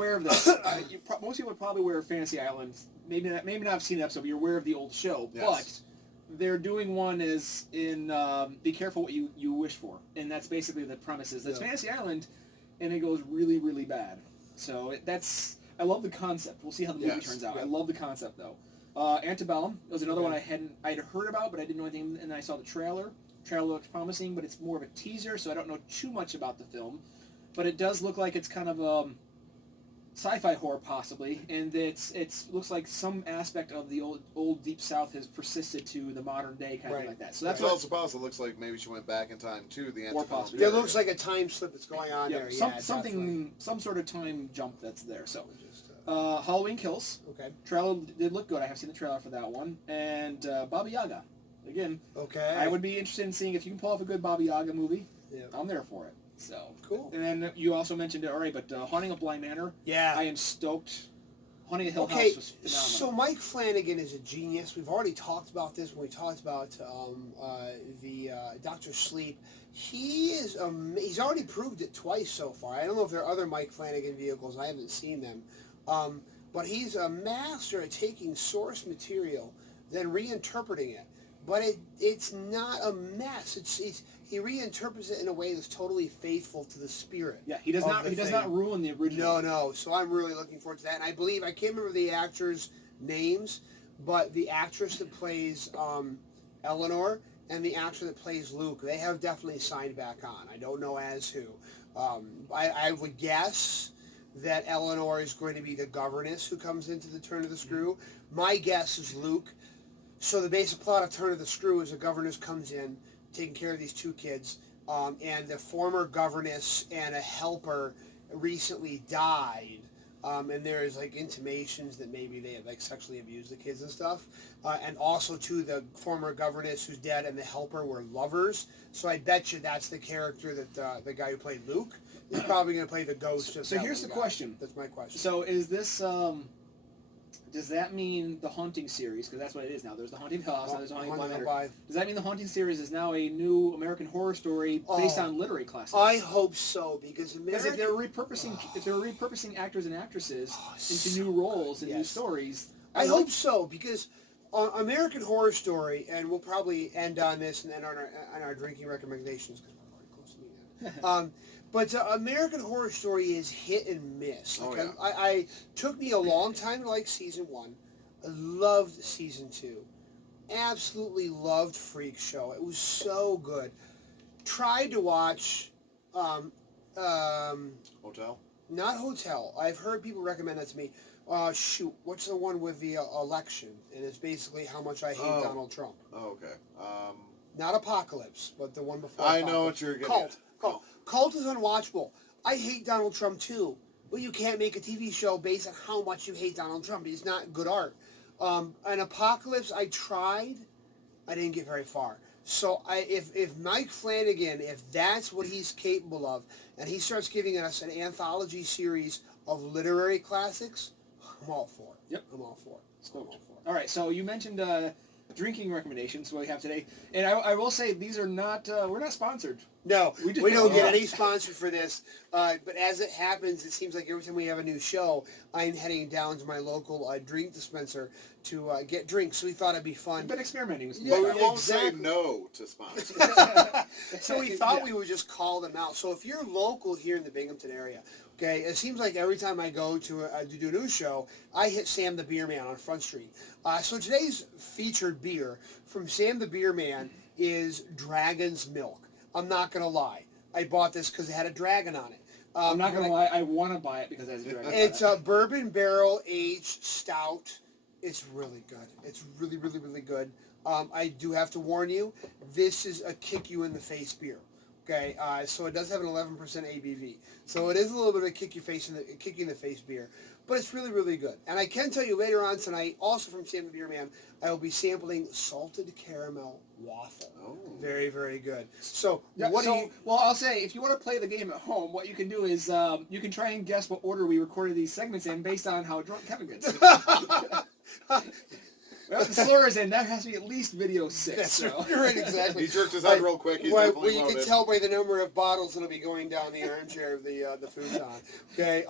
aware of this, most people are probably aware of Fantasy Island. Maybe not have seen an episode, but you're aware of the old show. Yes. But they're doing one as in Be Careful What You Wish For. And that's basically the premise is that's Fantasy Island, and it goes really, really bad. So I love the concept. We'll see how the movie turns out. I love the concept, though. Antebellum was another one I'd heard about, but I didn't know anything, and I saw the trailer. Trailer looks promising, but it's more of a teaser, so I don't know too much about the film. But it does look like it's kind of sci-fi horror, possibly, and it looks like some aspect of the old Deep South has persisted to the modern day, kind of like that. So that's what it's supposed to look like. Maybe she went back in time to the Antebellum. There looks like a time slip that's going on there. Some sort of time jump that's there. So, Halloween Kills. Okay. Trailer did look good. I have seen the trailer for that one, and Baba Yaga. Again, okay. I would be interested in seeing if you can pull off a good Baba Yaga movie. Yeah. I'm there for it. So cool. And then you also mentioned it already, but Haunting of Bly Manor. Yeah. I am stoked. Haunting of Hill House was phenomenal. So Mike Flanagan is a genius. We've already talked about this when we talked about the Dr. Sleep. He's already proved it twice so far. I don't know if there are other Mike Flanagan vehicles. I haven't seen them. But he's a master at taking source material, then reinterpreting it. But it's not a mess. He reinterprets it in a way that's totally faithful to the spirit. Yeah, he does not ruin the original. No. So I'm really looking forward to that. And I believe, I can't remember the actors' names, but the actress that plays Eleanor and the actor that plays Luke, they have definitely signed back on. I don't know as who. I would guess that Eleanor is going to be the governess who comes into the Turn of the Screw. My guess is Luke. So the basic plot of Turn of the Screw is a governess comes in, taking care of these two kids, and the former governess and a helper recently died, and there's like intimations that maybe they have like sexually abused the kids and stuff, and also too the former governess who's dead and the helper were lovers. So I bet you that's the character that the guy who played Luke is probably going to play the ghost of. So here's the question. That's my question. So is this? Does that mean the Haunting series, because that's what it is now, there's the Haunting House, now there's the Haunting Bly Manor. Does that mean the Haunting series is now a new American Horror Story based on literary classics? I hope so, because if they're repurposing actors and actresses into new roles and new stories, I hope so, because American Horror Story, and we'll probably end on this and then on our drinking recommendations, because we're already close to the end. But American Horror Story is hit and miss. I took me a long time to like season 1. I loved season 2. Absolutely loved Freak Show. It was so good. Tried to watch Hotel? Not Hotel. I've heard people recommend that to me. What's the one with the election? And it's basically how much I hate Donald Trump. Oh, okay. Not Apocalypse, but the one before I Apocalypse. know what you're getting at. Cult is unwatchable. I hate Donald Trump too. But you can't make a TV show based on how much you hate Donald Trump. He's not good art. An Apocalypse, I tried. I didn't get very far. So if Mike Flanagan, if that's what he's capable of, and he starts giving us an anthology series of literary classics, I'm all for it. Yep. I'm all for it. All right, so you mentioned drinking recommendations we have today, and I will say these are not we're not sponsored. No, we don't get any sponsor for this, but as it happens, it seems like every time we have a new show, I'm heading down to my local drink dispenser to get drinks, so we thought it'd be fun. We've been experimenting with But we won't say no to sponsors. So we thought we would just call them out. So if you're local here in the Binghamton area, okay, it seems like every time I go to do a news show, I hit Sam the Beer Man on Front Street. So today's featured beer from Sam the Beer Man is Dragon's Milk. I'm not going to lie. I bought this because it had a dragon on it. I'm not going to lie. I want to buy it because it has a dragon. It's a bourbon barrel aged stout. It's really good. It's really, really, really good. I do have to warn you, this is a kick-you-in-the-face beer. Okay, so it does have an 11% ABV. So it is a little bit of a kick you in the face beer, but it's really, really good. And I can tell you later on tonight, also from Sam the Beer Man, I will be sampling salted caramel waffle. Oh. Very, very good. So well, I'll say, if you want to play the game at home, what you can do is you can try and guess what order we recorded these segments in based on how drunk Kevin gets. Well, the slurs in, that has to be at least video 6. That's So. right, exactly. He jerked his head real quick. He's Well, definitely you can loaded. tell by the number of bottles that'll be going down the armchair of the futon. Okay.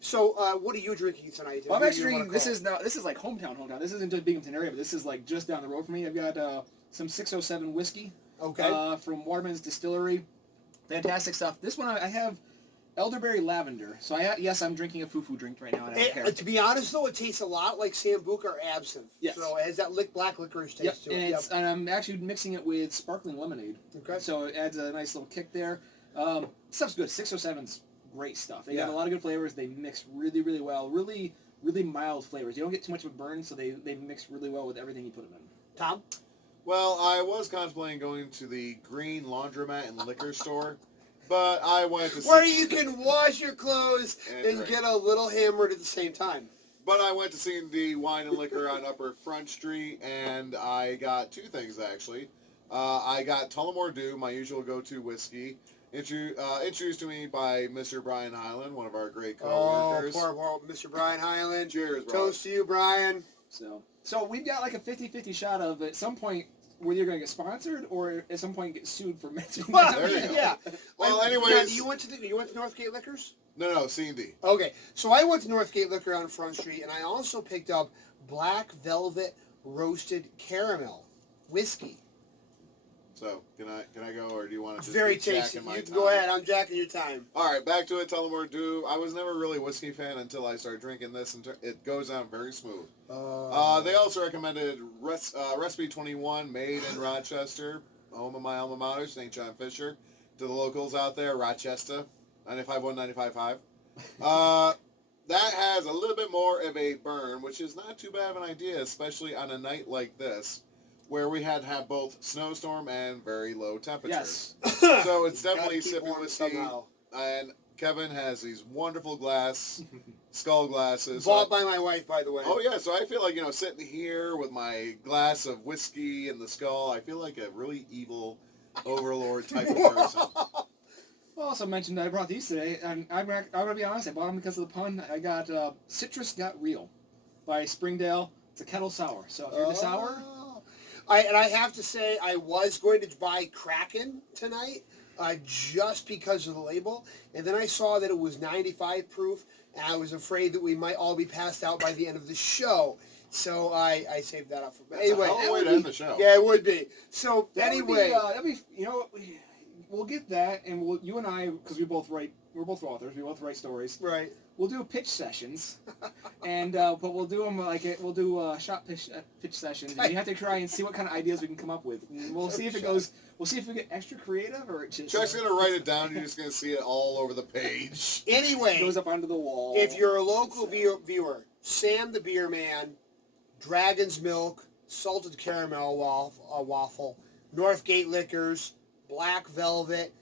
So what are you drinking tonight? Well, I'm Who do actually you wanna drinking, this call? is like hometown. This isn't just Binghamton area, but this is like just down the road from me. I've got some 607 whiskey from Waterman's Distillery. Fantastic stuff. This one I have elderberry lavender. So yes, I'm drinking a foo-foo drink right now. And I don't care. To be honest, though, it tastes a lot like Sambuca or absinthe. Yes. So it has that black licorice taste Yep, to it. and, and I'm actually mixing it with sparkling lemonade. Okay. So it adds a nice little kick there. Stuff's good. 607's great stuff. They got a Yeah. lot of good flavors. They mix really, really well. Really, really mild flavors. You don't get too much of a burn, so they mix really well with everything you put them in. Tom? Well, I was contemplating going to the Green Laundromat and Liquor Store, but I wanted to see... Where you can wash your clothes and right. get a little hammered at the same time. But I went to see the Wine and Liquor on Upper Front Street, and I got 2 things, actually. I got Tullamore Dew, my usual go-to whiskey, introduced to me by Mr. Brian Hyland, one of our great co-workers. Oh, poor Mr. Brian Hyland. Cheers, bro. Toast to you, Brian. So we've got like a 50-50 shot of at some point whether you're going to get sponsored or at some point get sued for mentioning Well, that. There you go. yeah. Well, Now, anyways... you went to Northgate Liquors? No, C&D. Okay, so I went to Northgate Liquor on Front Street, and I also picked up Black Velvet Roasted Caramel whiskey. So, can I go, or do you want to just Very keep tasty. jacking my You time? go ahead. I'm jacking your time. All right, back to it. Tullamore Dew. I was never really a whiskey fan until I started drinking this, and it goes down very smooth. They also recommended Recipe 21, made in Rochester, home of my alma mater, St. John Fisher. To the locals out there, Rochester, 95.1, 95.5. That has a little bit more of a burn, which is not too bad of an idea, especially on a night like this, where we had to have both snowstorm and very low temperatures. Yes. So it's definitely Gotta keep sipping warm whiskey. somehow. And Kevin has these wonderful skull glasses. Bought by my wife, by the way. Oh yeah, so I feel like, sitting here with my glass of whiskey and the skull, I feel like a really evil overlord type of person. I also mentioned that I brought these today, and I'm going to be honest, I bought them because of the pun. I got Citrus Got Real by Springdale. It's a kettle sour. So if you're into sour... I have to say, I was going to buy Kraken tonight just because of the label, and then I saw that it was 95 proof, and I was afraid that we might all be passed out by the end of the show. So I saved that up for. But anyway, That's a hell of a way to end the show. Yeah, it would be. So That'd anyway, be we'll get that, and you and I, because we're both authors, we both write stories. right. We'll do pitch sessions, and but we'll do them we'll do shot pitch sessions. And you have to try and see what kind of ideas we can come up with. And we'll see if it goes. We'll see if we get extra creative or it just. Chuck's going to write it down. You're just going to see it all over the page. Anyway, goes up onto the wall. if you're a local viewer, Sam the Beer Man, Dragon's Milk, Salted Caramel Waffle, Northgate Liquors, Black Velvet,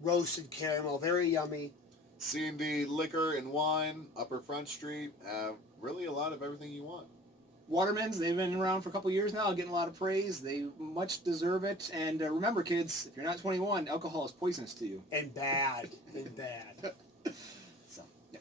Roasted Caramel, very yummy. C&D Liquor and Wine, Upper Front Street, really a lot of everything you want. Waterman's, they've been around for a couple years now, getting a lot of praise. They much deserve it. And remember, kids, if you're not 21, alcohol is poisonous to you. And bad. And bad. So, yeah.